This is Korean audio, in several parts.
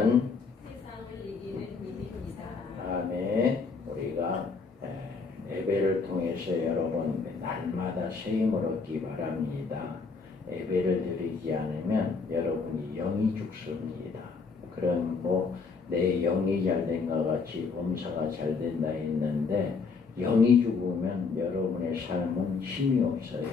이기는 세상을 이기는 믿음이다. 다음에 우리가 예배를 통해서 여러분 날마다 세임을 얻기 바랍니다. 예배를 드리지 않으면 여러분이 영이 죽습니다. 그럼 내 영이 잘된 것 같이 범사가 잘 된다 했는데 영이 죽으면 여러분의 삶은 힘이 없어요.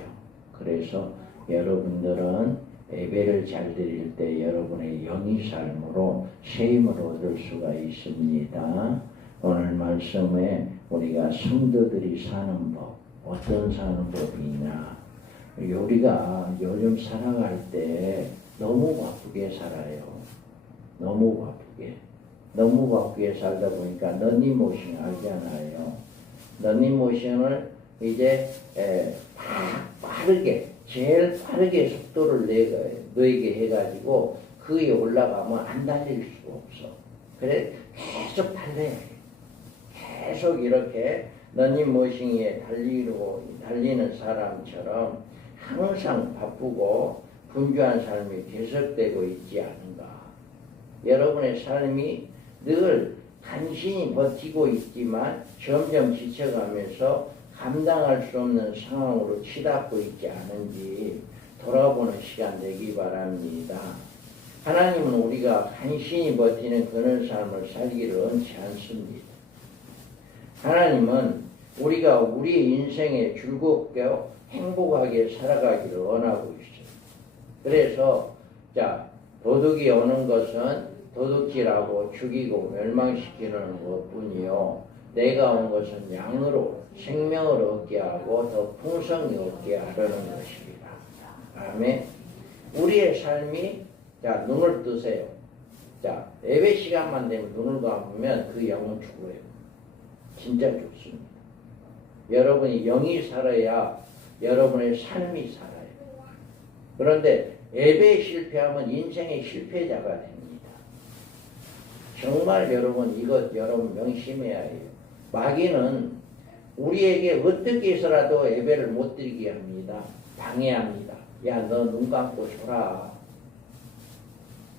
그래서 여러분들은 예배를 잘 드릴 때 여러분의 영이 삶으로 세임을 얻을 수가 있습니다. 오늘 말씀에 우리가 성도들이 사는 법, 어떤 사는 법이냐. 우리가 요즘 살아갈 때 너무 바쁘게 살아요. 너무 바쁘게 살다 보니까 러닝머신 알잖아요. 러닝머신을 이제 빠르게, 제일 빠르게 속도를 내게 해가지고 그에 올라가면 안 달릴 수가 없어. 그래 계속 달려야 해. 계속 이렇게 러닝머신에 달리는 사람처럼 항상 바쁘고 분주한 삶이 계속되고 있지 않은가. 여러분의 삶이 늘 간신히 버티고 있지만 점점 지쳐가면서 감당할 수 없는 상황으로 치닫고 있지 않은지 돌아보는 시간 되기 바랍니다. 하나님은 우리가 간신히 버티는 그런 삶을 살기를 원치 않습니다. 하나님은 우리가 우리 인생에 즐겁게 행복하게 살아가기를 원하고 있어요. 그래서 도둑이 오는 것은 도둑질하고 죽이고 멸망시키는 것뿐이요, 내가 온 것은 양으로 생명을 얻게 하고 더 풍성히 얻게 하려는 것입니다. 아멘. 우리의 삶이 눈을 뜨세요. 예배 시간만 되면 눈을 감으면 그 영은 죽어요. 진짜 죽습니다. 여러분이 영이 살아야 여러분의 삶이 살아요. 그런데 예배에 실패하면 인생의 실패자가 됩니다. 정말 여러분 여러분 명심해야 해요. 마귀는 우리에게 어떻게 해서라도 예배를 못 드리게 합니다. 방해합니다. 야, 너 눈 감고 줘라.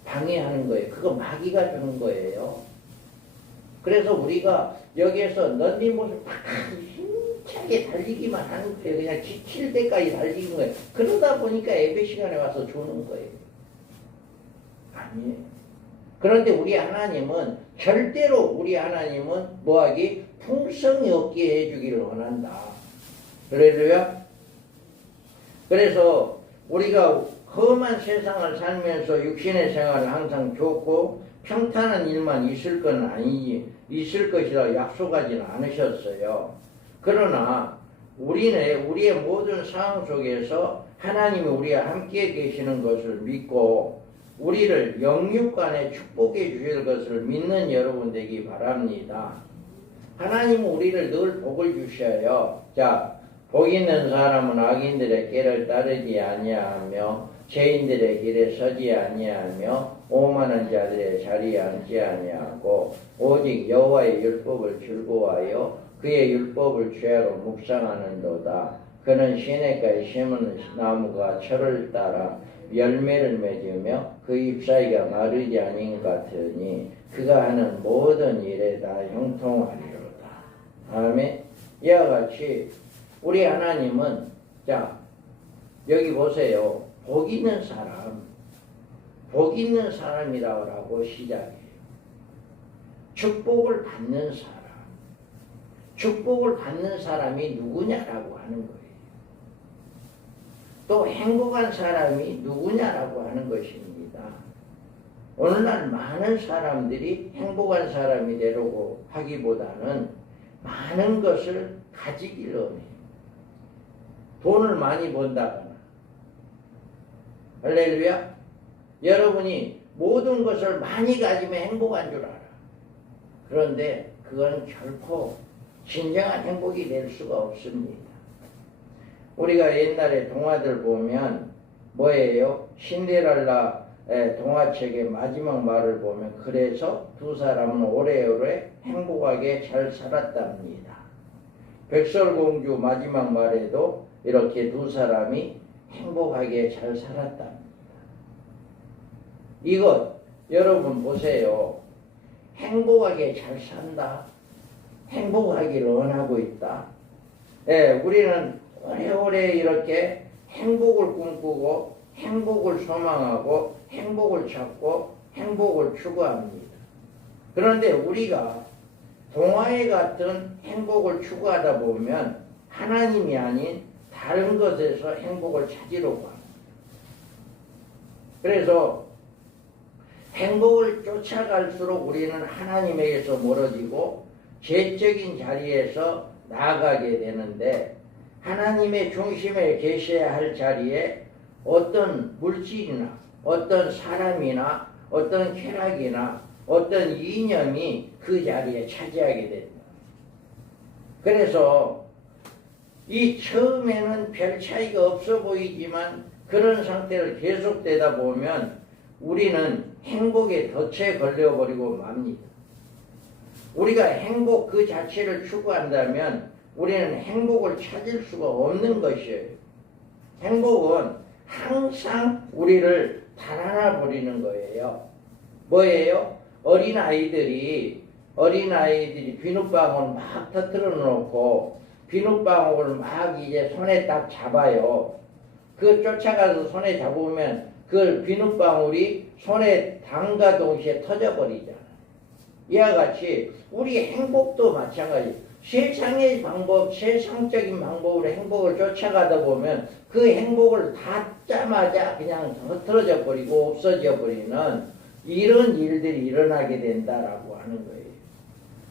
방해하는 거예요. 그거 마귀가 주는 거예요. 그래서 우리가 여기에서 런닝머신 힘차게 달리기만 하는 거예요. 그냥 지칠 때까지 달리는 거예요. 그러다 보니까 예배 시간에 와서 주는 거예요. 아니에요. 그런데 우리 하나님은 절대로 뭐하기? 풍성이 없게 해주기를 원한다. 할렐루야. 그래서 우리가 험한 세상을 살면서 육신의 생활은 항상 좋고 평탄한 일만 있을 것이라 약속하지는 않으셨어요. 그러나 우리의 모든 상황 속에서 하나님이 우리와 함께 계시는 것을 믿고 우리를 영육간에 축복해 주실 것을 믿는 여러분 되기 바랍니다. 하나님은 우리를 늘 복을 주셔요. 복 있는 사람은 악인들의 길을 따르지 아니하며 죄인들의 길에 서지 아니하며 오만한 자들의 자리에 앉지 아니하고 오직 여호와의 율법을 즐거워하여 그의 율법을 죄로 묵상하는도다. 그는 시냇가에 심은 나무가 철을 따라 열매를 맺으며 그 잎사귀가 마르지 아닌 같으니 그가 하는 모든 일에 다 형통하리로다. 아멘. 이와 같이 우리 하나님은 여기 보세요. 복 있는 사람이라고 시작해요. 축복을 받는 사람. 축복을 받는 사람이 누구냐라고 하는 거예요. 또 행복한 사람이 누구냐라고 하는 것입니다. 오늘날 많은 사람들이 행복한 사람이 되려고 하기보다는 많은 것을 가지기를 원해요. 돈을 많이 번다거나. 할렐루야. 여러분이 모든 것을 많이 가지면 행복한 줄 알아. 그런데 그건 결코 진정한 행복이 될 수가 없습니다. 우리가 옛날에 동화들 보면 뭐예요? 신데렐라 동화책의 마지막 말을 보면 그래서 두 사람은 오래오래 행복하게 잘 살았답니다. 백설공주 마지막 말에도 이렇게 두 사람이 행복하게 잘 살았답니다. 여러분 보세요. 행복하게 잘 산다. 행복하기를 원하고 있다. 예, 우리는 오래오래 이렇게 행복을 꿈꾸고 행복을 소망하고 행복을 찾고 행복을 추구합니다. 그런데 우리가 동화에 같은 행복을 추구하다 보면 하나님이 아닌 다른 것에서 행복을 찾으려고 합니다. 그래서 행복을 쫓아갈수록 우리는 하나님에게서 멀어지고 죄적인 자리에서 나아가게 되는데, 하나님의 중심에 계셔야 할 자리에 어떤 물질이나 어떤 사람이나 어떤 쾌락이나 어떤 이념이 그 자리에 차지하게 된다. 그래서 이 처음에는 별 차이가 없어 보이지만 그런 상태를 계속되다 보면 우리는 행복에 덫에 걸려버리고 맙니다. 우리가 행복 그 자체를 추구한다면 우리는 행복을 찾을 수가 없는 것이에요. 행복은 항상 우리를 달아나 버리는 거예요. 뭐예요? 어린아이들이 비눗방울 막 터뜨려 놓고 비눗방울을 막 이제 손에 딱 잡아요. 그 쫓아가서 손에 잡으면 그 비눗방울이 손에 닿음과 동시에 터져버리잖아요. 이와 같이 우리 행복도 마찬가지. 세상의 방법, 세상적인 방법으로 행복을 쫓아가다 보면 그 행복을 닿자마자 그냥 흐트러져 버리고 없어져 버리는 이런 일들이 일어나게 된다라고 하는 거예요.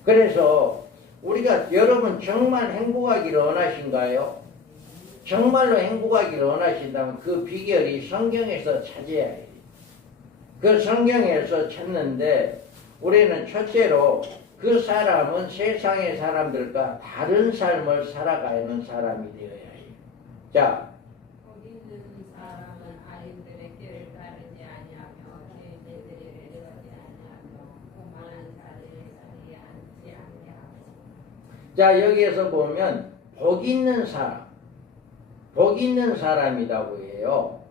그래서 우리가 여러분 정말 행복하기를 원하신가요? 정말로 행복하기를 원하신다면 그 비결이 성경에서 찾아야 해요. 그 성경에서 찾는데 우리는 첫째로 그 사람은 세상의 사람들과 다른 삶을 살아가는 사람이 되어야 해요. 자, 거기 있는 사람은 아이들의 길을 따르지 아니하며 죄인들의 길을 따르지 아니하며 오만한 자리에 앉지 아니하며. 자, 여기에서 보면 복 있는 사람이라고 해요.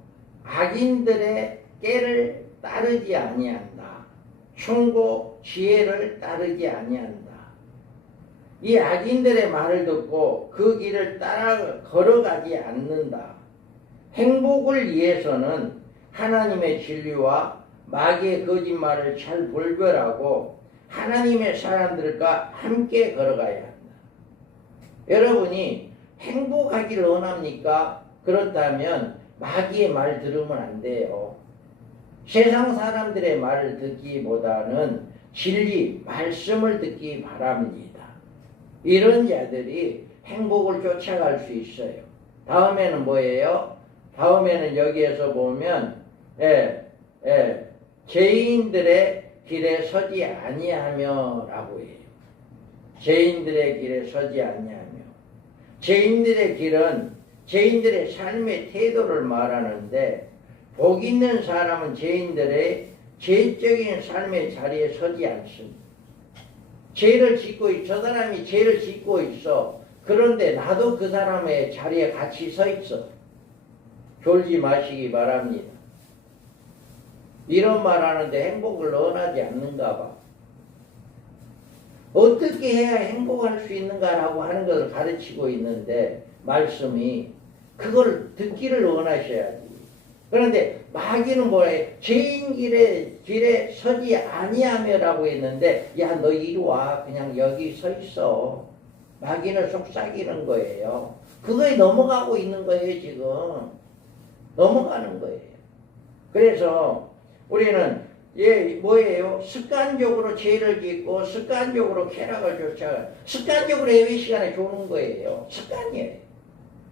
악인들의 꾀를 따르지 아니한다. 충고 지혜를 따르지 아니한다. 이 악인들의 말을 듣고 그 길을 따라 걸어가지 않는다. 행복을 위해서는 하나님의 진리와 마귀의 거짓말을 잘 분별하고 하나님의 사람들과 함께 걸어가야 한다. 여러분이 행복하기를 원합니까? 그렇다면 마귀의 말 들으면 안 돼요. 세상 사람들의 말을 듣기보다는 진리, 말씀을 듣기 바랍니다. 이런 자들이 행복을 쫓아갈 수 있어요. 다음에는 뭐예요? 다음에는 여기에서 보면 죄인들의 길에 서지 아니하며 라고 해요. 죄인들의 길에 서지 아니하며. 죄인들의 길은 죄인들의 삶의 태도를 말하는데, 복 있는 사람은 죄인들의 죄적인 삶의 자리에 서지 않습니다. 죄를 짓고 저 사람이 죄를 짓고 있어. 그런데 나도 그 사람의 자리에 같이 서 있어. 졸지 마시기 바랍니다. 이런 말하는데 행복을 원하지 않는가 봐. 어떻게 해야 행복할 수 있는가라고 하는 것을 가르치고 있는데 말씀이 그걸 듣기를 원하셔야지. 그런데 마귀는 뭐래? 죄인 길에 서지 아니하며라고 했는데, 야, 너 이리 와. 그냥 여기 서 있어. 마귀는 속삭이는 거예요. 그거에 넘어가고 있는 거예요, 지금. 넘어가는 거예요. 그래서 우리는 뭐예요? 습관적으로 죄를 짓고 습관적으로 쾌락을 쫓아가. 습관적으로 예배 시간에 조는 거예요. 습관이에요.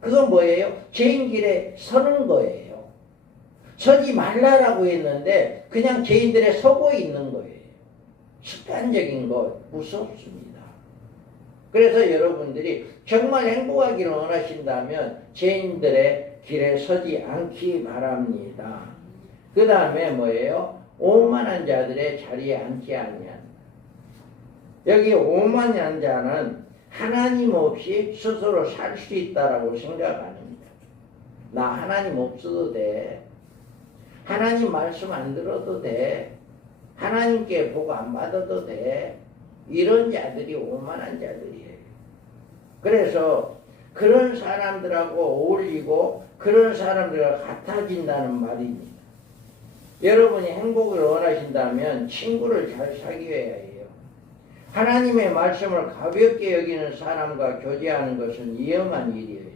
그건 뭐예요? 죄인 길에 서는 거예요. 서지 말라라고 했는데 그냥 죄인들에 서고 있는 거예요. 습관적인 것 무섭습니다. 그래서 여러분들이 정말 행복하기를 원하신다면 죄인들의 길에 서지 않기 바랍니다. 그 다음에 뭐예요? 오만한 자들의 자리에 앉지 아니한다. 여기 오만한 자는 하나님 없이 스스로 살 수 있다라고 생각합니다. 나 하나님 없어도 돼. 하나님 말씀 안 들어도 돼. 하나님께 복 안 받아도 돼. 이런 자들이 오만한 자들이에요. 그래서 그런 사람들하고 어울리고 그런 사람들과 같아진다는 말입니다. 여러분이 행복을 원하신다면 친구를 잘 사귀어야 해요. 하나님의 말씀을 가볍게 여기는 사람과 교제하는 것은 위험한 일이에요.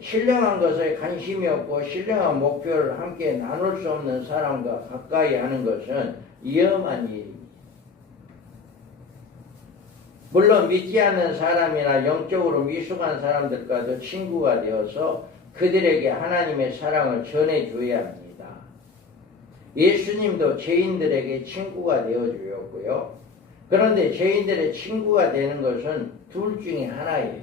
신령한 것에 관심이 없고 신령한 목표를 함께 나눌 수 없는 사람과 가까이 하는 것은 위험한 일입니다. 물론 믿지 않는 사람이나 영적으로 미숙한 사람들과도 친구가 되어서 그들에게 하나님의 사랑을 전해줘야 합니다. 예수님도 죄인들에게 친구가 되어주었고요. 그런데 죄인들의 친구가 되는 것은 둘 중에 하나예요.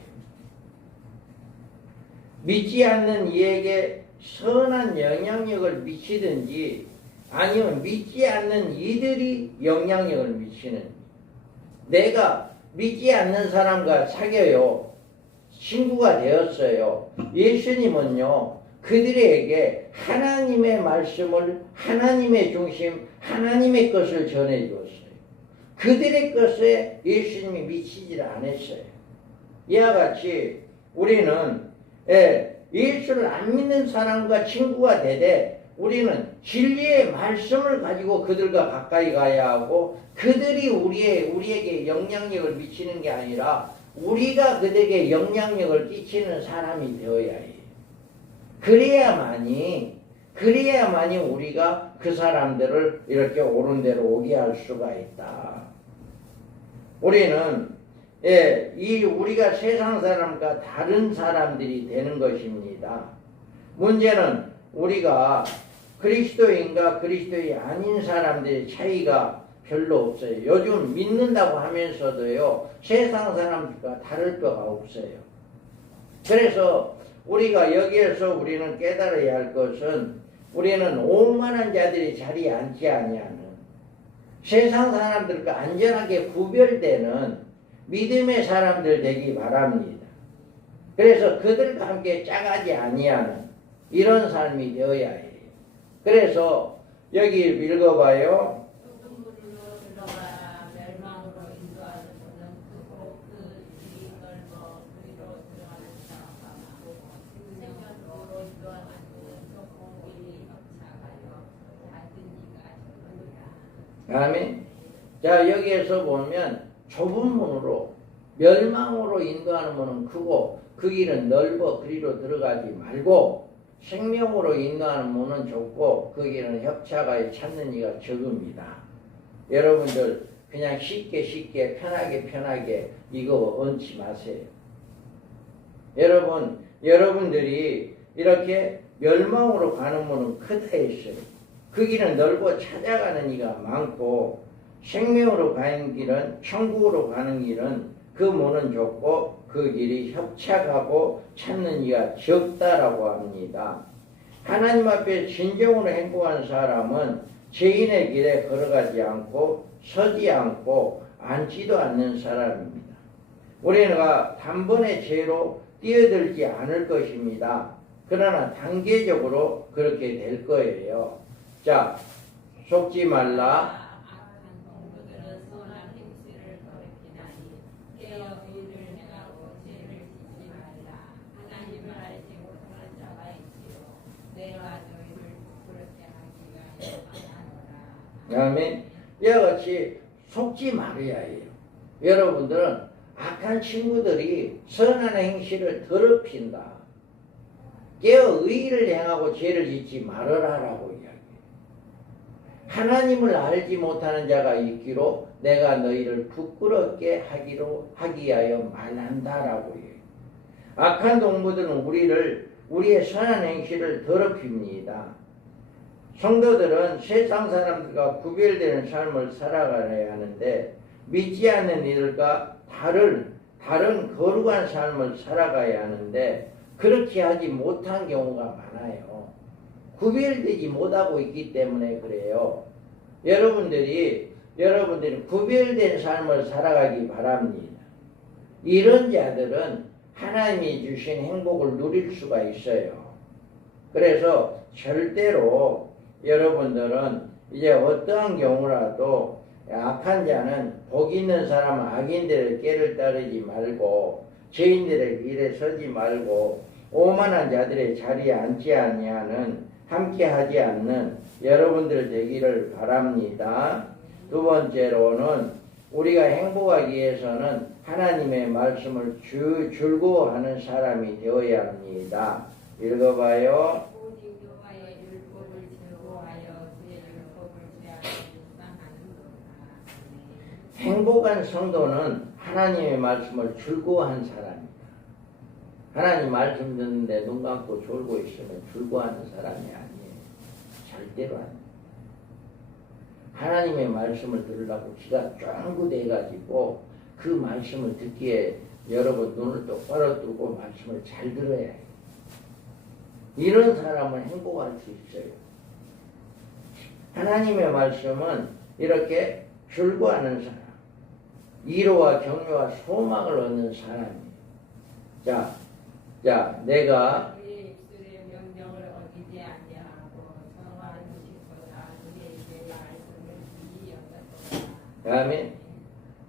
믿지 않는 이에게 선한 영향력을 미치든지 아니면 믿지 않는 이들이 영향력을 미치는지. 내가 믿지 않는 사람과 사귀어요. 친구가 되었어요. 예수님은요, 그들에게 하나님의 말씀을, 하나님의 중심, 하나님의 것을 전해주었어요. 그들의 것에 예수님이 미치지를 않았어요. 이와 같이 우리는 예수를 안 믿는 사람과 친구가 되되 우리는 진리의 말씀을 가지고 그들과 가까이 가야 하고 그들이 우리에게 영향력을 미치는 게 아니라 우리가 그들에게 영향력을 끼치는 사람이 되어야 해요. 그래야만이 우리가 그 사람들을 이렇게 옳은 대로 오게 할 수가 있다. 우리는 우리가 세상 사람과 다른 사람들이 되는 것입니다. 문제는 우리가 그리스도인과 그리스도인이 아닌 사람들의 차이가 별로 없어요. 요즘 믿는다고 하면서도요, 세상 사람들과 다를 바가 없어요. 그래서 우리가 여기에서 우리는 깨달아야 할 것은 우리는 오만한 자들이 자리에 앉지 아니하는 세상 사람들과 안전하게 구별되는 믿음의 사람들 되기 바랍니다. 그래서 그들과 함께 짜가지 아니하는 이런 삶이 되어야 해요. 그래서 여기 읽어봐요. 아멘. 자, 여기에서 보면 좁은 문으로 멸망으로 인도하는 문은 크고 그 길은 넓어 그리로 들어가지 말고 생명으로 인도하는 문은 좁고 그 길은 협착하여 찾는 이가 적습니다. 여러분들 그냥 쉽게 편하게 이거 얹지 마세요. 여러분들이 이렇게 멸망으로 가는 문은 크다 했어요. 그 길은 넓어 찾아가는 이가 많고 생명으로 가는 길은 천국으로 가는 길은 그 문은 좁고 그 길이 협착하고 찾는 이가 적다라고 합니다. 하나님 앞에 진정으로 행복한 사람은 죄인의 길에 걸어가지 않고 서지 않고 앉지도 않는 사람입니다. 우리가 단번에 죄로 뛰어들지 않을 것입니다. 그러나 단계적으로 그렇게 될 거예요. 자, 속지 말라. 아멘. 이와 같이 속지 말아야 해요. 여러분들은 악한 친구들이 선한 행실을 더럽힌다. 깨어 의의를 행하고 죄를 짓지 말아라라고 이야기해요. 하나님을 알지 못하는 자가 있기로 내가 너희를 부끄럽게 하기 위하여 말한다라고 해요. 악한 동무들은 우리의 선한 행실을 더럽힙니다. 성도들은 세상 사람들과 구별되는 삶을 살아가야 하는데 믿지 않는 이들과 다른 거룩한 삶을 살아가야 하는데 그렇게 하지 못한 경우가 많아요. 구별되지 못하고 있기 때문에 그래요. 여러분들이 구별된 삶을 살아가기 바랍니다. 이런 자들은 하나님이 주신 행복을 누릴 수가 있어요. 그래서 절대로 여러분들은 이제 어떠한 경우라도 악한 자는 복 있는 사람은 악인들의 꾀를 따르지 말고 죄인들의 길에 서지 말고 오만한 자들의 자리에 앉지 아니하는 함께 하지 않는 여러분들 되기를 바랍니다. 두 번째로는 우리가 행복하기 위해서는 하나님의 말씀을 즐거워하는 사람이 되어야 합니다. 읽어봐요. 오직 여호와의 율법을 즐거워하여 그의 율법을 죄하여 묵상하는도다. 행복한 성도는 하나님의 말씀을 즐거워한 사람입니다. 하나님 말씀 듣는데 눈 감고 졸고 있으면 즐거워하는 사람이 아니에요. 절대로 아니에요. 하나님의 말씀을 들으려고 귀가 쫑긋해가지고 그 말씀을 듣기에 여러분 눈을 똑바로 뜨고 말씀을 잘 들어야 해요. 이런 사람은 행복할 수 있어요. 하나님의 말씀은 이렇게 즐거워하는 사람, 위로와 격려와 소망을 얻는 사람이에요. 자, 내가 그의 입술의 명령을 어기지 아니하고 정화하는 것보다 그의 입의 말씀을 귀히 여겼도다. 아멘.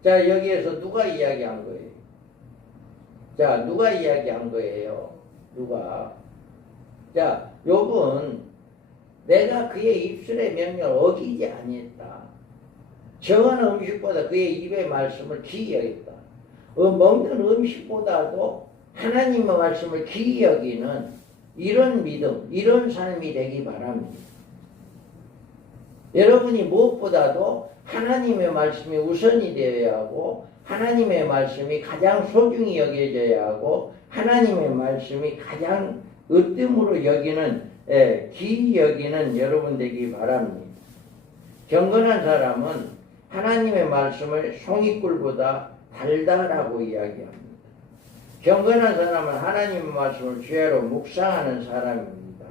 자, 여기에서 누가 이야기한 거예요? 자, 누가 이야기한 거예요? 누가? 자, 욥은 내가 그의 입술의 명령을 어기지 아니했다. 정하는 음식보다 그의 입의 말씀을 귀히 여겼다. 먹는 음식보다도 하나님의 말씀을 귀히 여기는 이런 믿음, 이런 삶이 되기 바랍니다. 여러분이 무엇보다도 하나님의 말씀이 우선이 되어야 하고 하나님의 말씀이 가장 소중히 여겨져야 하고 하나님의 말씀이 가장 으뜸으로 여기는 귀히 여기는 여러분 되기 바랍니다. 경건한 사람은 하나님의 말씀을 송이꿀보다 달다라고 이야기합니다. 경건한 사람은 하나님의 말씀을 죄로 묵상하는 사람입니다.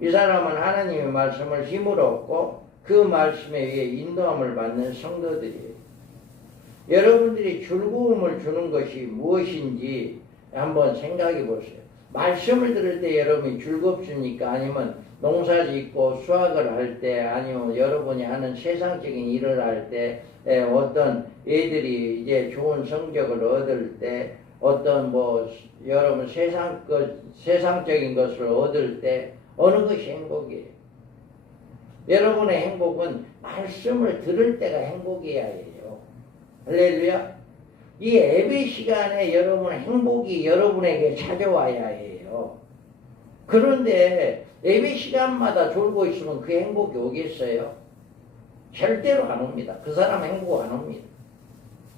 이 사람은 하나님의 말씀을 힘으로 얻고 그 말씀에 의해 인도함을 받는 성도들이에요. 여러분들이 즐거움을 주는 것이 무엇인지 한번 생각해 보세요. 말씀을 들을 때 여러분이 즐겁습니까? 아니면 농사 짓고 수확을 할 때, 아니면 여러분이 하는 세상적인 일을 할 때, 어떤 애들이 이제 좋은 성적을 얻을 때, 어떤 여러분 세상적인 것을 얻을 때, 어느 것이 행복이에요? 여러분의 행복은 말씀을 들을 때가 행복이어야 해요. 할렐루야. 이 예배 시간에 여러분의 행복이 여러분에게 찾아와야 해요. 그런데 예배 시간마다 졸고 있으면 그 행복이 오겠어요? 절대로 안 옵니다. 그 사람 행복 안 옵니다.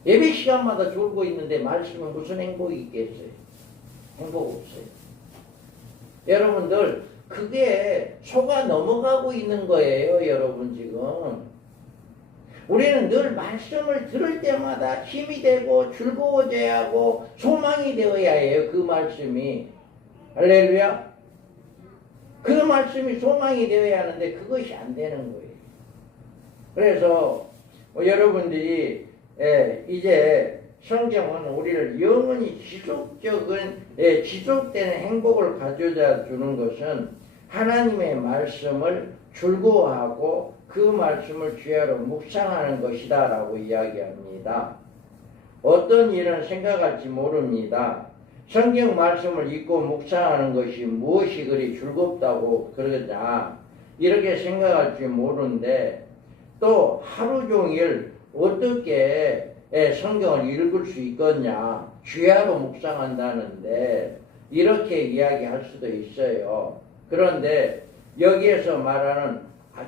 예배 시간마다 졸고 있는데 말씀은 무슨 행복이 있겠어요? 행복 없어요. 여러분들 그게 속아 넘어가고 있는 거예요. 여러분 지금 우리는 늘 말씀을 들을 때마다 힘이 되고 즐거워져야 하고 소망이 되어야 해요. 그 말씀이 할렐루야. 그 말씀이 소망이 되어야 하는데 그것이 안 되는 거예요. 그래서 여러분들이 이제 성경은 우리를 영원히 지속되는 행복을 가져다 주는 것은 하나님의 말씀을 즐거워하고 그 말씀을 주야로 묵상하는 것이다 라고 이야기합니다. 어떤 일은 생각할지 모릅니다. 성경 말씀을 읽고 묵상하는 것이 무엇이 그리 즐겁다고 그러냐 이렇게 생각할지 모르는데 또 하루 종일 어떻게 성경을 읽을 수 있겠냐 주야로 묵상한다는데 이렇게 이야기할 수도 있어요. 그런데 여기에서 말하는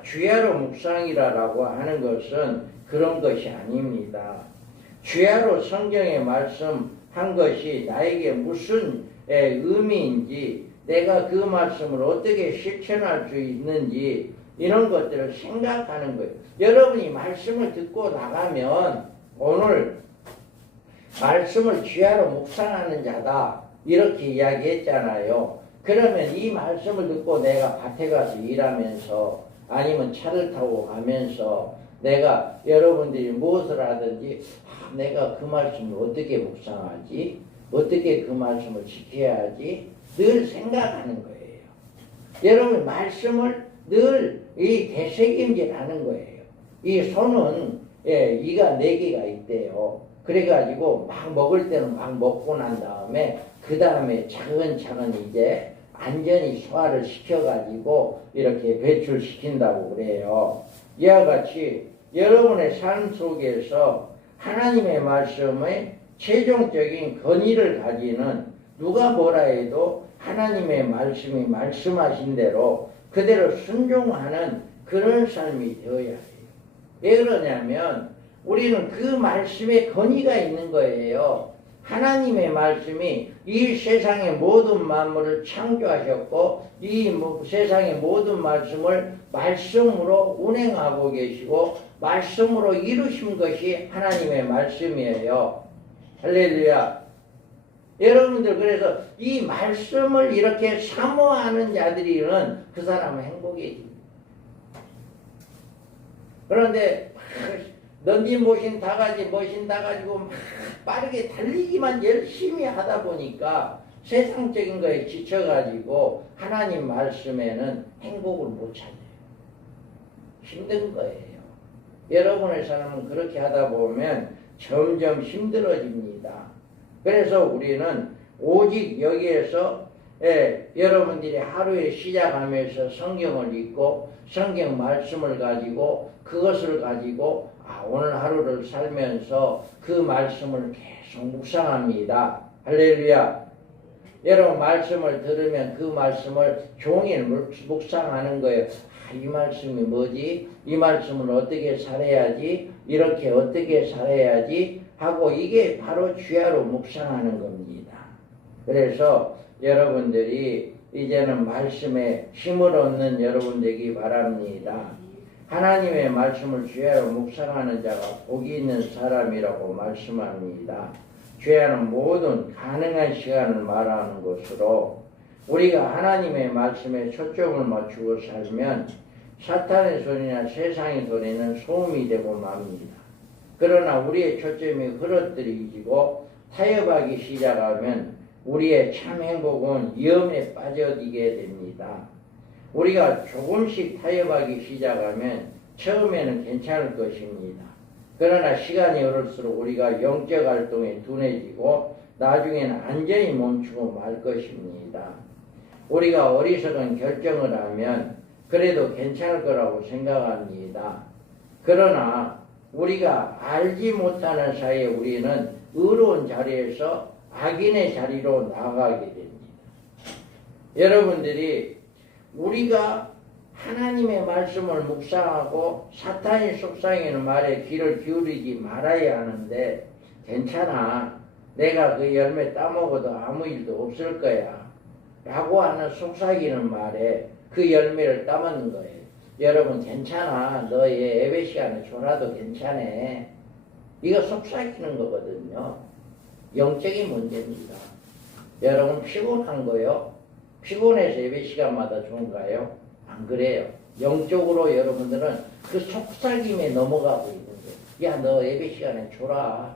주야로 묵상이라고 하는 것은 그런 것이 아닙니다. 주야로 성경의 말씀한 것이 나에게 무슨 의미인지 내가 그 말씀을 어떻게 실천할 수 있는지 이런 것들을 생각하는 거예요. 여러분이 말씀을 듣고 나가면 오늘 말씀을 주야로 묵상하는 자다 이렇게 이야기했잖아요. 그러면 이 말씀을 듣고 내가 밭에 가서 일하면서 아니면 차를 타고 가면서 내가 여러분들이 무엇을 하든지 내가 그 말씀을 어떻게 묵상하지? 어떻게 그 말씀을 지켜야 하지? 늘 생각하는 거예요. 여러분 말씀을 늘 이 되새김질하는 거예요. 이 소는 이가 4개가 있대요. 그래가지고 막 먹을 때는 막 먹고 난 다음에 그 다음에 차근차근 이제 안전히 소화를 시켜가지고 이렇게 배출시킨다고 그래요. 이와 같이 여러분의 삶 속에서 하나님의 말씀의 최종적인 권위를 가지는 누가 뭐라 해도 하나님의 말씀이 말씀하신 대로 그대로 순종하는 그런 삶이 되어야 해요. 왜 그러냐면 우리는 그 말씀에 권위가 있는 거예요. 하나님의 말씀이 이 세상의 모든 만물을 창조하셨고 이 세상의 모든 말씀을 말씀으로 운행하고 계시고 말씀으로 이루신 것이 하나님의 말씀이에요. 할렐루야. 여러분들 그래서 이 말씀을 이렇게 사모하는 자들이는 그 사람은 행복해집니다. 그런데 넌지 모신 다가지 모신 다가지고 막 빠르게 달리기만 열심히 하다 보니까 세상적인 거에 지쳐가지고 하나님 말씀에는 행복을 못 찾아요. 힘든 거예요. 여러분의 삶은 그렇게 하다 보면 점점 힘들어집니다. 그래서 우리는 오직 여기에서 여러분들이 하루에 시작하면서 성경을 읽고 성경 말씀을 가지고 그것을 가지고 오늘 하루를 살면서 그 말씀을 계속 묵상합니다. 할렐루야. 여러분 말씀을 들으면 그 말씀을 종일 묵상하는 거예요. 이 말씀이 뭐지? 이 말씀은 어떻게 살아야지? 이렇게 어떻게 살아야지? 하고 이게 바로 주야로 묵상하는 겁니다. 그래서 여러분들이 이제는 말씀에 힘을 얻는 여러분 되기 바랍니다. 하나님의 말씀을 주야로 묵상하는 자가 복이 있는 사람이라고 말씀합니다. 주야는 모든 가능한 시간을 말하는 것으로 우리가 하나님의 말씀에 초점을 맞추고 살면 사탄의 소리나 세상의 소리는 소음이 되고 맙니다. 그러나 우리의 초점이 흐트러지고 타협하기 시작하면 우리의 참 행복은 위험에 빠져들게 됩니다. 우리가 조금씩 타협하기 시작하면 처음에는 괜찮을 것입니다. 그러나 시간이 흐를수록 우리가 영적 활동에 둔해지고 나중에는 완전히 멈추고 말 것입니다. 우리가 어리석은 결정을 하면 그래도 괜찮을 거라고 생각합니다. 그러나 우리가 알지 못하는 사이에 우리는 의로운 자리에서 악인의 자리로 나아가게 됩니다. 여러분들이 우리가 하나님의 말씀을 묵상하고 사탄이 속삭이는 말에 귀를 기울이지 말아야 하는데 괜찮아. 내가 그 열매 따먹어도 아무 일도 없을 거야. 라고 하는 속삭이는 말에 그 열매를 따먹는 거예요. 여러분 괜찮아. 너의 예배 시간에 졸아도 괜찮아. 이거 속삭이는 거거든요. 영적인 문제입니다. 여러분 피곤한 거요? 피곤해서 예배 시간마다 좋은가요? 안 그래요. 영적으로 여러분들은 그 속삭임에 넘어가고 있는 거예요. 야, 너 예배 시간에 졸아.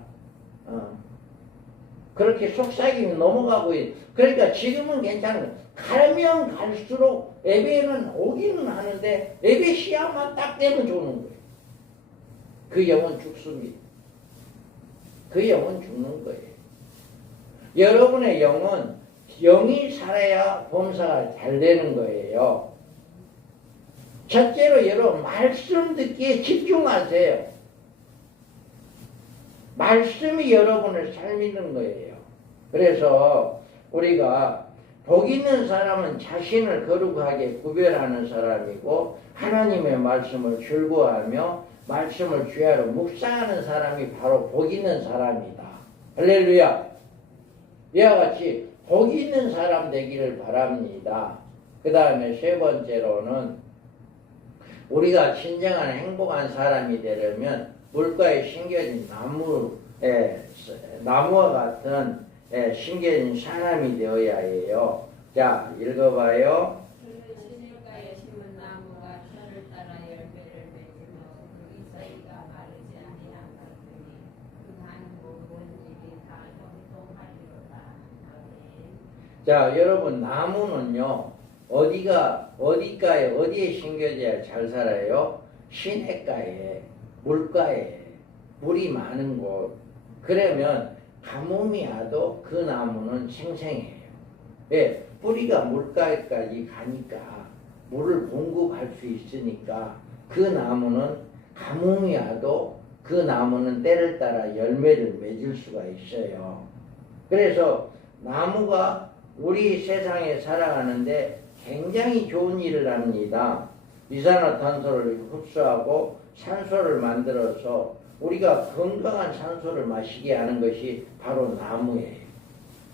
그렇게 속삭임이 넘어가고 있는. 그러니까 지금은 괜찮은 거예요. 가면 갈수록 예배는 오기는 하는데 예배 시간만 딱 되면 좋은 거예요. 그 영은 죽습니다. 그 영은 죽는 거예요. 여러분의 영은 영이 살아야 범사가 잘 되는 거예요. 첫째로 여러분 말씀 듣기에 집중하세요. 말씀이 여러분을 살리는 거예요. 그래서 우리가 복 있는 사람은 자신을 거룩하게 구별하는 사람이고 하나님의 말씀을 즐거워하며 말씀을 주야로 묵상하는 사람이 바로 복 있는 사람이다. 할렐루야. 이와 같이 복 있는 사람 되기를 바랍니다. 그 다음에 세 번째로는 우리가 진정한 행복한 사람이 되려면 물가에 심겨진 나무와 같은 심겨진 사람이 되어야 해요. 자, 읽어봐요. 시냇가에 심은 나무가 철을 따라 열매를 맺으며 그 잎사귀가 마르지 아니한 같으니 그 한 모든 일이 다 형통하리로다. 아멘. 자, 여러분 나무는요 어디가에, 어디에 심겨져야 잘 살아요? 시냇가에, 물가에, 물이 많은 곳. 그러면 가뭄이 와도 그 나무는 생생해요. 왜? 뿌리가 물가에까지 가니까 물을 공급할 수 있으니까 그 나무는 가뭄이 와도 그 나무는 때를 따라 열매를 맺을 수가 있어요. 그래서 나무가 우리 세상에 살아가는데 굉장히 좋은 일을 합니다. 이산화탄소를 흡수하고 산소를 만들어서 우리가 건강한 산소를 마시게 하는 것이 바로 나무예요.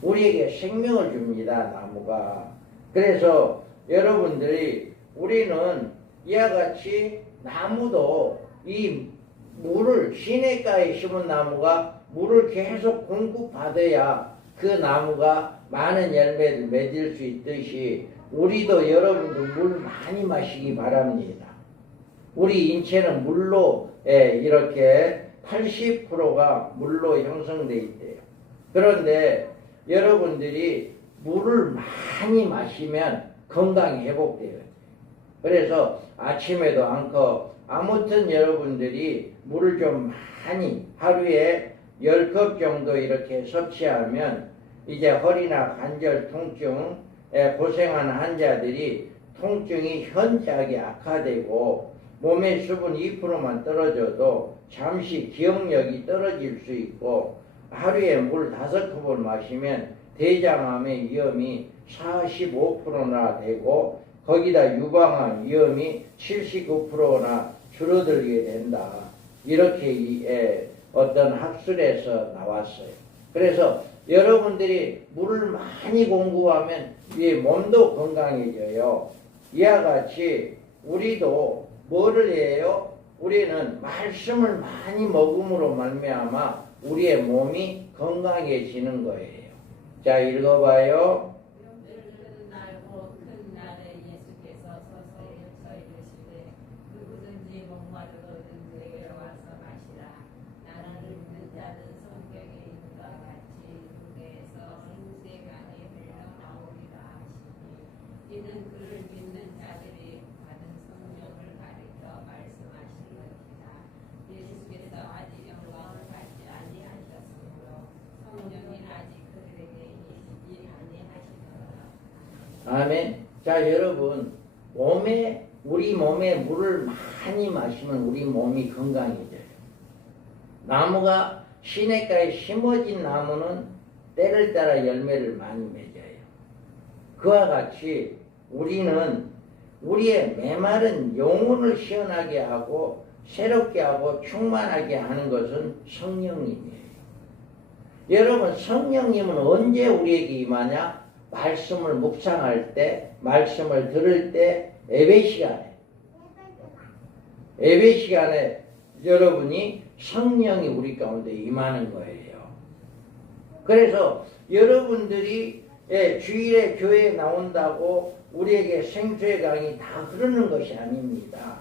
우리에게 생명을 줍니다, 나무가. 그래서 여러분들이 우리는 이와 같이 나무도 이 물을 시냇가에 심은 나무가 물을 계속 공급받아야 그 나무가 많은 열매를 맺을 수 있듯이 우리도 여러분도 물 많이 마시기 바랍니다. 우리 인체는 물로 이렇게 80%가 물로 형성되어 있대요. 그런데 여러분들이 물을 많이 마시면 건강이 회복돼요. 그래서 아침에도 않고 아무튼 여러분들이 물을 좀 많이 하루에 10컵 정도 이렇게 섭취하면 이제 허리나 관절 통증에 고생하는 환자들이 통증이 현저하게 악화되고 몸의 수분 2%만 떨어져도 잠시 기억력이 떨어질 수 있고 하루에 물 5컵을 마시면 대장암의 위험이 45%나 되고 거기다 유방암 위험이 79%나 줄어들게 된다. 이렇게 어떤 학술에서 나왔어요. 그래서 여러분들이 물을 많이 공급하면 몸도 건강해져요. 이와 같이 우리도 뭐를 해요? 우리는 말씀을 많이 먹음으로 말미암아 우리의 몸이 건강해지는 거예요. 자, 읽어봐요. 늙은 날고 큰 날에 예수께서 서서히 이르시되 누구든지 목마르거든 내게로 와서 마시라. 나를 믿는 자는 성경에 있는 것 같이 눈에서 생수강이 흘러나오리라 하시니 이는 그를 믿는 자들이 받은 성령을 가리켜 말씀하시는 것이다. 예수께서 아직 영광을 받지 아니하셨으므로 성령이 아직 그들에게 이시지 아니하시더라. 아멘. 자, 여러분, 우리 몸에 물을 많이 마시면 우리 몸이 건강해져요. 나무가 시냇가에 심어진 나무는 때를 따라 열매를 많이 맺어요. 그와 같이 우리는 우리의 메마른 영혼을 시원하게 하고 새롭게 하고 충만하게 하는 것은 성령님이에요. 여러분, 성령님은 언제 우리에게 임하냐? 말씀을 묵상할 때, 말씀을 들을 때, 예배 시간에 여러분이 성령이 우리 가운데 임하는 거예요. 그래서 여러분들이 주일에 교회에 나온다고 우리에게 생수의 강이 다 흐르는 것이 아닙니다.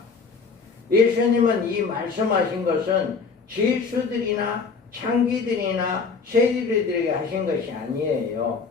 예수님은 이 말씀하신 것은 죄수들이나 창기들이나 세리들에게 하신 것이 아니에요.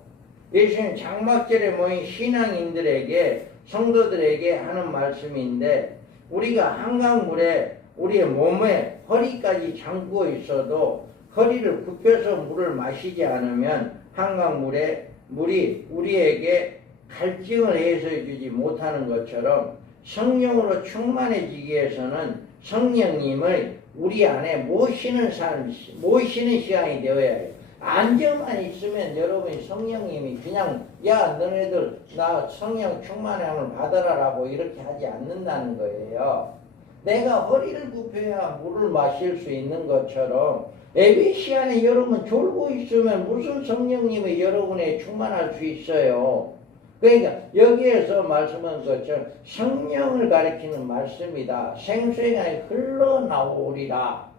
예수님 장막절에 모인 신앙인들에게 성도들에게 하는 말씀인데 우리가 한강물에 우리의 몸에 허리까지 잠그고 있어도 허리를 굽혀서 물을 마시지 않으면 한강물에 물이 우리에게 갈증을 해소해 주지 못하는 것처럼 성령으로 충만해지기 위해서는 성령님을 우리 안에 모시는 시간이 되어야 해요. 안정만 있으면 여러분이 성령님이 그냥 야 너네들 나 성령 충만함을 받아라라고 이렇게 하지 않는다는 거예요. 내가 허리를 굽혀야 물을 마실 수 있는 것처럼 예배 시간에 여러분 졸고 있으면 무슨 성령님이 여러분에 충만할 수 있어요. 그러니까 여기에서 말씀한 것처럼 성령을 가리키는 말씀이다. 생수의 강이 흘러나오리라.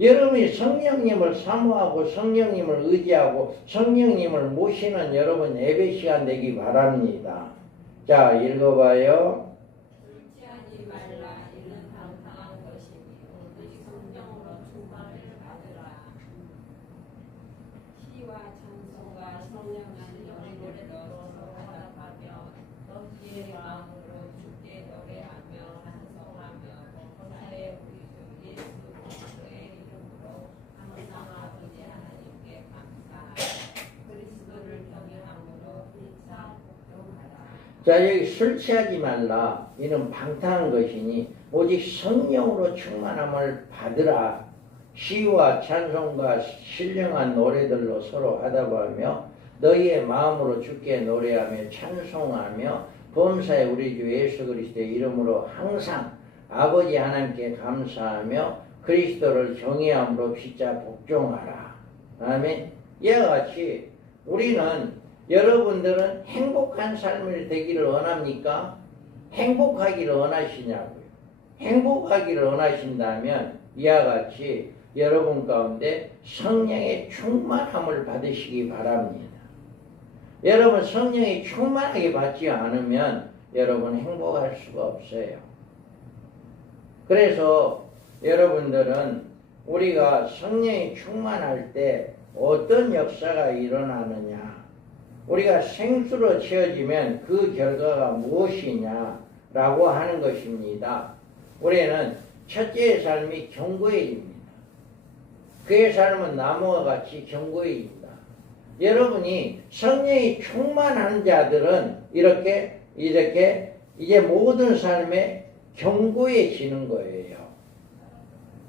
여러분이 성령님을 사모하고 성령님을 의지하고 성령님을 모시는 여러분 예배 시간 되기 바랍니다. 자, 읽어봐요. 술취하지 말라. 이는 방탕한 것이니 오직 성령으로 충만을 받으라. 시와 찬송과 성령한 연고를 넣어서 화답하며 자, 여기 술 취하지 말라. 이는 방탕한 것이니 오직 성령으로 충만함을 받으라. 시와 찬송과 신령한 노래들로 서로 하다보며 너희의 마음으로 주께 노래하며 찬송하며 범사에 우리 주 예수 그리스도의 이름으로 항상 아버지 하나님께 감사하며 그리스도를 경외함으로 피차 복종하라. 아멘. 이와 같이 우리는 여러분들은 행복한 삶을 되기를 원합니까? 행복하기를 원하시냐고요. 행복하기를 원하신다면 이와 같이 여러분 가운데 성령의 충만함을 받으시기 바랍니다. 여러분 성령이 충만하게 받지 않으면 여러분 행복할 수가 없어요. 그래서 여러분들은 우리가 성령이 충만할 때 어떤 역사가 일어나느냐, 우리가 생수로 채워지면 그 결과가 무엇이냐라고 하는 것입니다. 우리는 첫째의 삶이 견고해집니다. 그의 삶은 나무와 같이 견고해집니다. 여러분이 성령이 충만한 자들은 이렇게 이제 모든 삶에 견고해지는 거예요.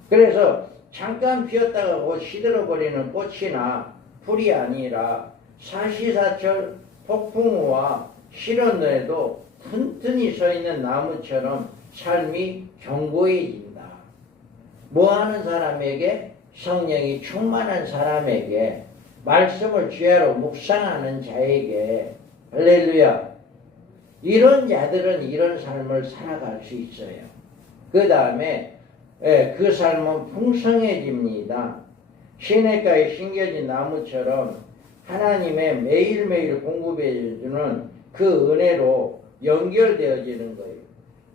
그래서 잠깐 피었다가 곧 시들어버리는 꽃이나 풀이 아니라 사시사철 폭풍우와 시련에도 튼튼히 서 있는 나무처럼 삶이 견고해진다. 뭐하는 사람에게? 성령이 충만한 사람에게, 말씀을 주야로 묵상하는 자에게. 할렐루야. 이런 자들은 이런 삶을 살아갈 수 있어요. 그 다음에 그 삶은 풍성해집니다. 시냇가에 심겨진 나무처럼 하나님의 매일매일 공급해주는 그 은혜로 연결되어지는 거예요.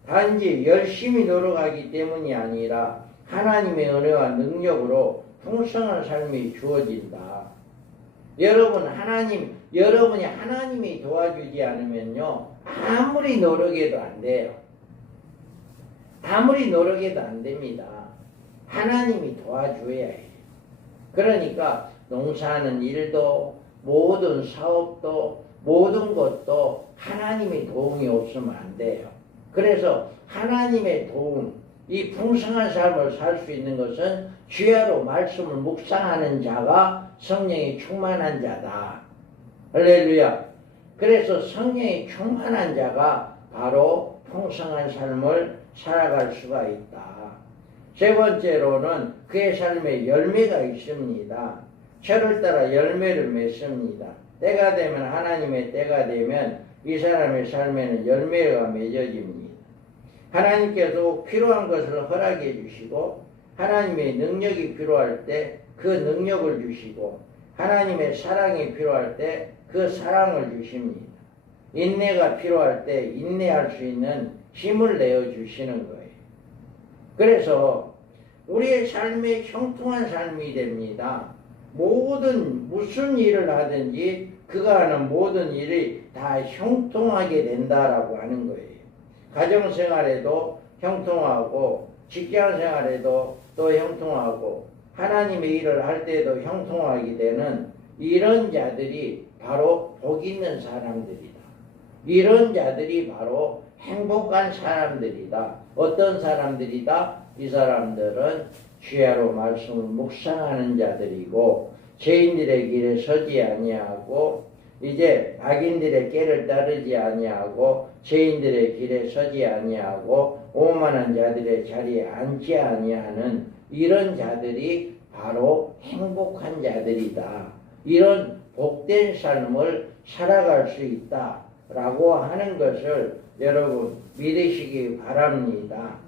단지 열심히 노력하기 때문이 아니라 하나님의 은혜와 능력으로 풍성한 삶이 주어진다. 여러분이 하나님이 도와주지 않으면요, 아무리 노력해도 안 돼요. 아무리 노력해도 안 됩니다. 하나님이 도와줘야 해요. 그러니까 농사하는 일도, 모든 사업도, 모든 것도 하나님의 도움이 없으면 안 돼요. 그래서 하나님의 도움, 이 풍성한 삶을 살 수 있는 것은 주야로 말씀을 묵상하는 자가 성령이 충만한 자다. 할렐루야. 그래서 성령이 충만한 자가 바로 풍성한 삶을 살아갈 수가 있다. 세 번째로는 그의 삶에 열매가 있습니다. 철을 따라 열매를 맺습니다. 때가 되면, 하나님의 때가 되면 이 사람의 삶에는 열매가 맺어집니다. 하나님께서 필요한 것을 허락해 주시고, 하나님의 능력이 필요할 때 그 능력을 주시고, 하나님의 사랑이 필요할 때 그 사랑을 주십니다. 인내가 필요할 때 인내할 수 있는 힘을 내어 주시는 거예요. 그래서 우리의 삶이 형통한 삶이 됩니다. 무슨 일을 하든지 그가 하는 모든 일이 다 형통하게 된다라고 하는 거예요. 가정생활에도 형통하고, 직장생활에도 또 형통하고, 하나님의 일을 할 때도 형통하게 되는 이런 자들이 바로 복 있는 사람들이다. 이런 자들이 바로 행복한 사람들이다. 어떤 사람들이다? 이 사람들은 주야로 말씀을 묵상하는 자들이고, 죄인들의 길에 서지 아니하고, 이제 악인들의 꾀를 따르지 아니하고, 죄인들의 길에 서지 아니하고, 오만한 자들의 자리에 앉지 아니하는 이런 자들이 바로 행복한 자들이다. 이런 복된 삶을 살아갈 수 있다라고 하는 것을 여러분 믿으시기 바랍니다.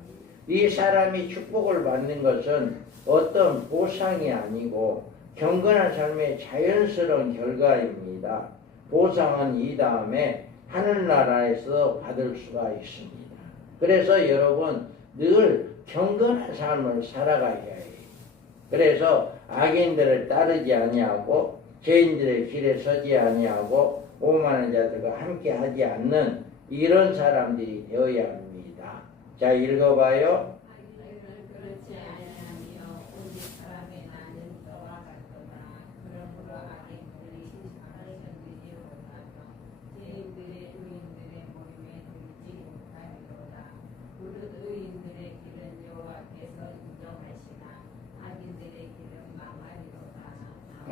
이 사람이 축복을 받는 것은 어떤 보상이 아니고 경건한 삶의 자연스러운 결과입니다. 보상은 이 다음에 하늘나라에서 받을 수가 있습니다. 그래서 여러분 늘 경건한 삶을 살아가야 해요. 그래서 악인들을 따르지 아니하고, 죄인들의 길에 서지 아니하고, 오만한 자들과 함께 하지 않는 이런 사람들이 되어야 합니다. 자, 읽어봐요. 그렇지 아니하며 오직 사람의 나는 떠와 같도다. 그러므로 악인들이 심판을 견디지 못하며 죄인들의 주인들의 모욕을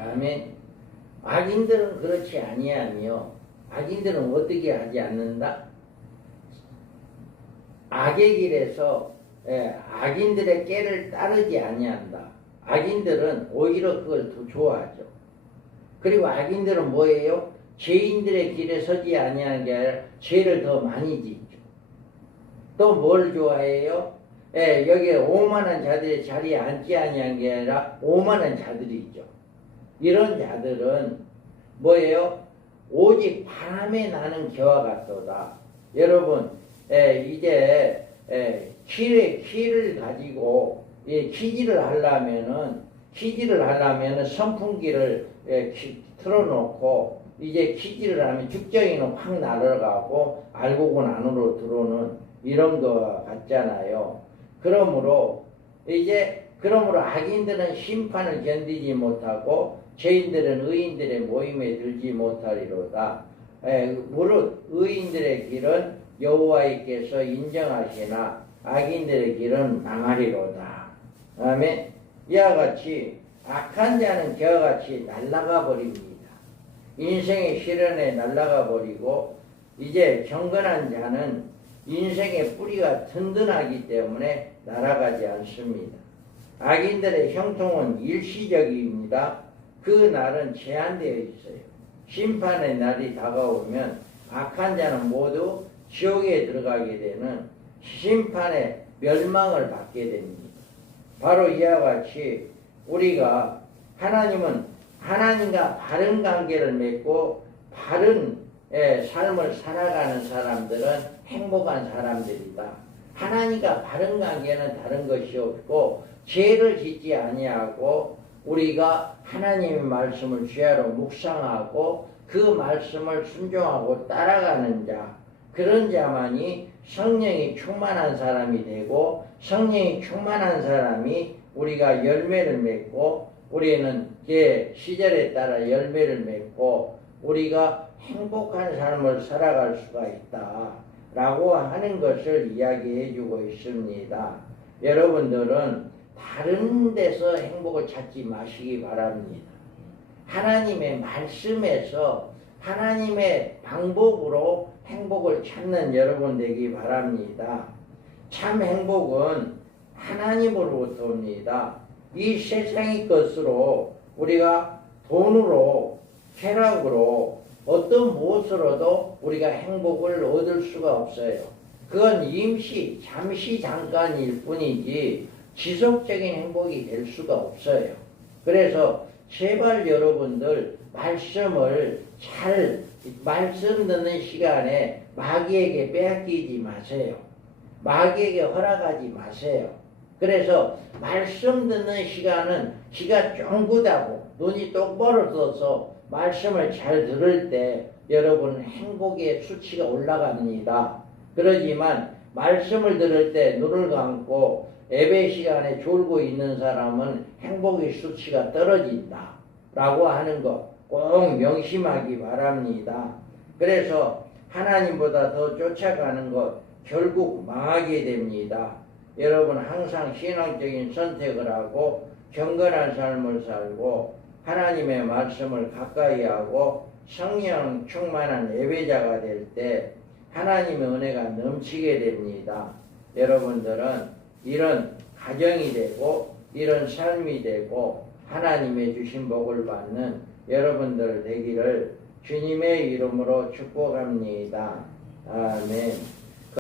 아멘. 악인들은 그렇지 아니하며 악인들은 어떻게 하지 않는다? 악의 길에서 악인들의 깨를 따르지 아니한다. 악인들은 오히려 그걸 더 좋아하죠. 그리고 악인들은 뭐예요? 죄인들의 길에 서지 아니하는 게 아니라 죄를 더 많이 짓죠. 또 뭘 좋아해요? 여기에 오만한 자들의 자리에 앉지 아니한 게 아니라 오만한 자들이 있죠. 이런 자들은 뭐예요? 오직 바람에 나는 겨와 같도다. 여러분, 이제 키를 가지고 키질을 하려면은 선풍기를 틀어놓고 이제 키질을 하면 죽정이는 확 날아가고 알곡은 안으로 들어오는 이런 거 같잖아요. 그러므로 악인들은 심판을 견디지 못하고 죄인들은 의인들의 모임에 들지 못하리로다. 무릇 의인들의 길은 여호와께서 인정하시나 악인들의 길은 망하리로다. 아멘. 이와 같이 악한 자는 겨와 같이 날아가 버립니다. 인생의 시련에 날아가 버리고 이제 경건한 자는 인생의 뿌리가 든든하기 때문에 날아가지 않습니다. 악인들의 형통은 일시적입니다. 그 날은 제한되어 있어요. 심판의 날이 다가오면 악한 자는 모두 지옥에 들어가게 되는 심판의 멸망을 받게 됩니다. 바로 이와 같이 우리가 하나님과 바른 관계를 맺고 바른 삶을 살아가는 사람들은 행복한 사람들이다. 하나님과 바른 관계는 다른 것이 없고 죄를 짓지 아니하고 우리가 하나님의 말씀을 주야로 묵상하고 그 말씀을 순종하고 따라가는 자, 그런 자만이 성령이 충만한 사람이 되고 성령이 충만한 사람이 우리가 열매를 맺고 우리는 시절에 따라 열매를 맺고 우리가 행복한 삶을 살아갈 수가 있다 라고 하는 것을 이야기해 주고 있습니다. 여러분들은 다른 데서 행복을 찾지 마시기 바랍니다. 하나님의 말씀에서 하나님의 방법으로 행복을 찾는 여러분 되기 바랍니다. 참 행복은 하나님으로부터 옵니다. 이 세상의 것으로 우리가 돈으로 쾌락으로 어떤 무엇으로도 우리가 행복을 얻을 수가 없어요. 그건 잠시 잠깐일 뿐이지 지속적인 행복이 될 수가 없어요. 그래서 제발 여러분들 말씀 듣는 시간에 마귀에게 빼앗기지 마세요. 마귀에게 허락하지 마세요. 그래서 말씀 듣는 시간은 귀가 쫑긋하고 눈이 똑바로 떠서 말씀을 잘 들을 때 여러분 행복의 수치가 올라갑니다. 그러지만 말씀을 들을 때 눈을 감고 예배 시간에 졸고 있는 사람은 행복의 수치가 떨어진다 라고 하는 것 꼭 명심하기 바랍니다. 그래서 하나님보다 더 쫓아가는 것 결국 망하게 됩니다. 여러분 항상 신앙적인 선택을 하고 경건한 삶을 살고 하나님의 말씀을 가까이 하고 성령 충만한 예배자가 될 때 하나님의 은혜가 넘치게 됩니다. 여러분들은 이런 가정이 되고 이런 삶이 되고 하나님의 주신 복을 받는 여러분들 되기를 주님의 이름으로 축복합니다. 아멘.